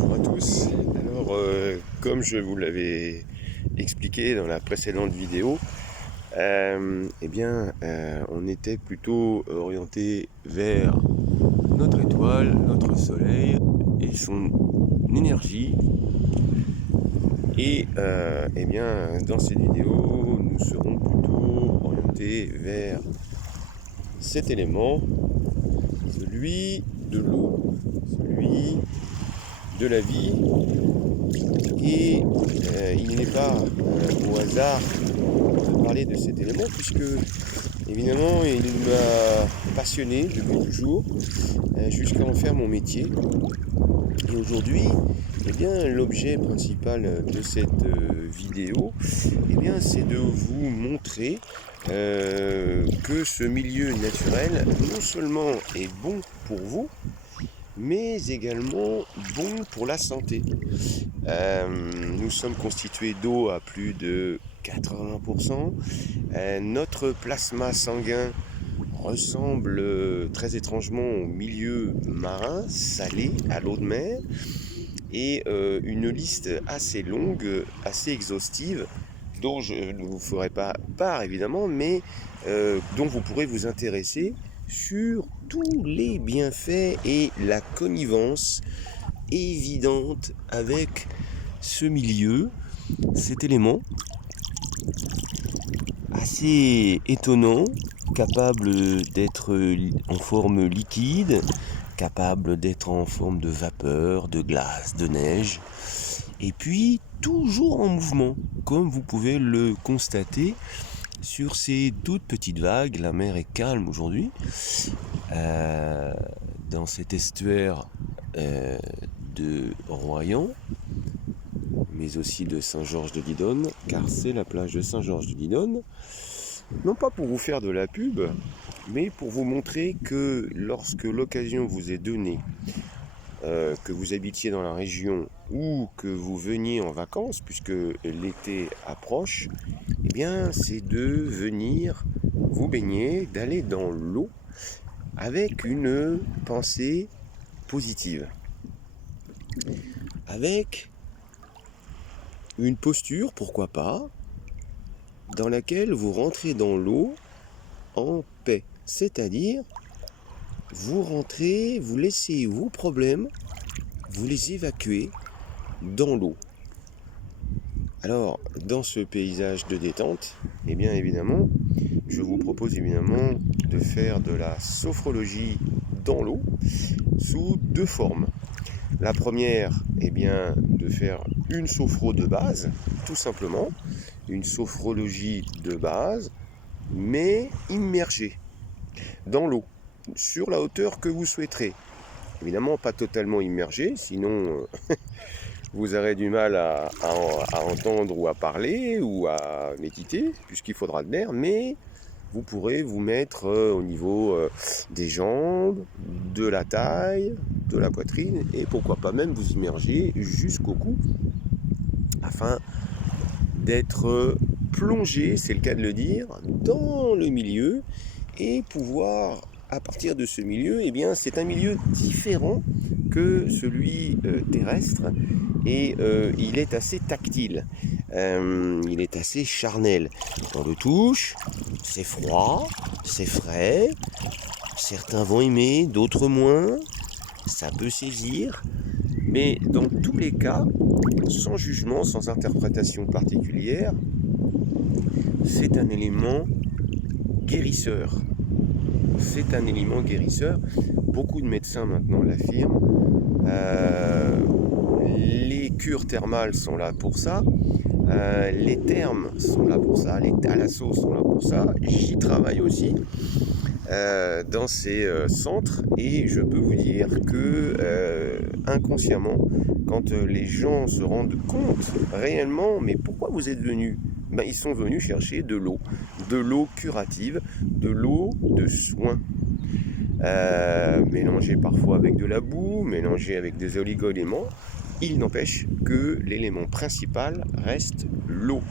Bonjour à tous. Alors, comme je vous l'avais expliqué dans la précédente vidéo, on était plutôt orienté vers notre étoile, notre soleil et son énergie. Et dans cette vidéo, nous serons plutôt orientés vers cet élément, celui de l'eau, celui de la vie. Et il n'est pas au hasard de parler de cet élément, puisque évidemment il m'a passionné depuis toujours, jusqu'à en faire mon métier. Et aujourd'hui, l'objet principal de cette vidéo, c'est de vous montrer que ce milieu naturel non seulement est bon pour vous, mais également bon pour la santé. Nous sommes constitués d'eau à plus de 80%. Notre plasma sanguin ressemble très étrangement au milieu marin, salé, à l'eau de mer. Et une liste assez longue, assez exhaustive, dont je ne vous ferai pas part évidemment, mais dont vous pourrez vous intéresser sur tous les bienfaits et la connivence évidente avec ce milieu, cet élément assez étonnant, capable d'être en forme liquide, capable d'être en forme de vapeur, de glace, de neige, et puis toujours en mouvement, comme vous pouvez le constater sur ces toutes petites vagues. La mer est calme aujourd'hui, dans cet estuaire de Royan, mais aussi de Saint-Georges-de-Lidonne, car c'est la plage de Saint-Georges-de-Lidonne. Non pas pour vous faire de la pub, mais pour vous montrer que lorsque l'occasion vous est donnée, que vous habitiez dans la région ou que vous veniez en vacances, puisque l'été approche, c'est de venir vous baigner, d'aller dans l'eau avec une pensée positive, avec une posture, pourquoi pas, dans laquelle vous rentrez dans l'eau en paix. C'est-à-dire, vous rentrez, vous laissez vos problèmes, vous les évacuez dans l'eau. Alors, dans ce paysage de détente, évidemment, je vous propose évidemment de faire de la sophrologie dans l'eau sous deux formes. La première, de faire une sophro de base, tout simplement, une sophrologie de base, mais immergée dans l'eau, sur la hauteur que vous souhaiterez. Évidemment, pas totalement immergée, sinon vous aurez du mal à entendre ou à parler ou à méditer, puisqu'il faudra de l'air, mais vous pourrez vous mettre au niveau des jambes, de la taille, de la poitrine, et pourquoi pas même vous immerger jusqu'au cou, afin d'être plongé, c'est le cas de le dire, dans le milieu, et pouvoir, à partir de ce milieu, c'est un milieu différent que celui terrestre, et il est assez tactile, il est assez charnel. On le touche, c'est froid, c'est frais, certains vont aimer, d'autres moins, ça peut saisir, mais dans tous les cas, sans jugement, sans interprétation particulière, c'est un élément guérisseur. C'est un élément guérisseur. Beaucoup de médecins maintenant l'affirment. Les cures thermales sont là pour ça. Les thermes sont là pour ça. Les thalassos sont là pour ça. J'y travaille aussi dans ces centres, et je peux vous dire que inconsciemment, quand les gens se rendent compte réellement, mais pourquoi vous êtes venus, ils sont venus chercher de l'eau curative, de l'eau de soin, mélangée parfois avec de la boue, mélangée avec des oligo-éléments. Il n'empêche que l'élément principal reste l'eau.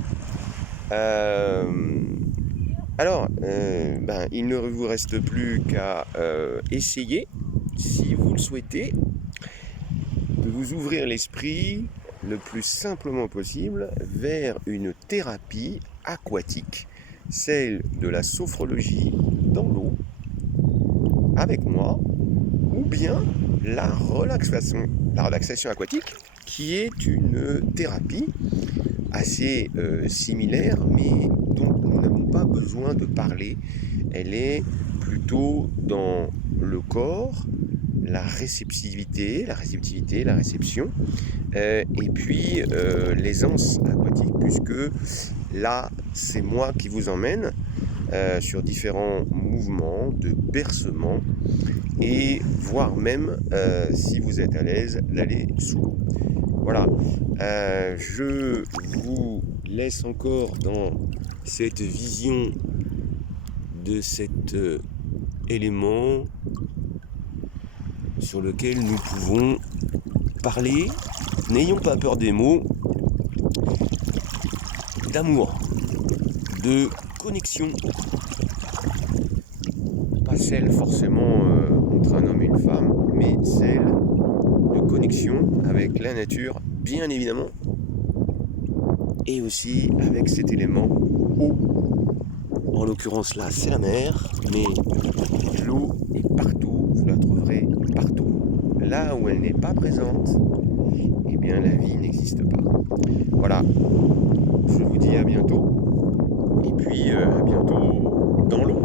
Il ne vous reste plus qu'à essayer, si vous le souhaitez, de vous ouvrir l'esprit le plus simplement possible vers une thérapie aquatique, celle de la sophrologie dans l'eau, avec moi, ou bien la relaxation aquatique, qui est une thérapie assez similaire, mais dont nous n'avons pas besoin de parler. Elle est plutôt dans le corps, la réceptivité, la réception, et puis l'aisance aquatique, puisque là, c'est moi qui vous emmène sur différents mouvements de bercement, et voire même, si vous êtes à l'aise, d'aller sous l'eau. Voilà, je vous laisse encore dans cette vision de cet élément sur lequel nous pouvons parler, n'ayons pas peur des mots, d'amour, de connexion, pas celle forcément entre un homme et une femme, mais celle de connexion avec la nature, bien évidemment, et aussi avec cet élément eau. En l'occurrence là, c'est la mer, mais l'eau est partout, vous la trouverez partout. Là où elle n'est pas présente, eh bien la vie n'existe pas. Voilà, je vous dis à bientôt, et puis à bientôt dans l'eau.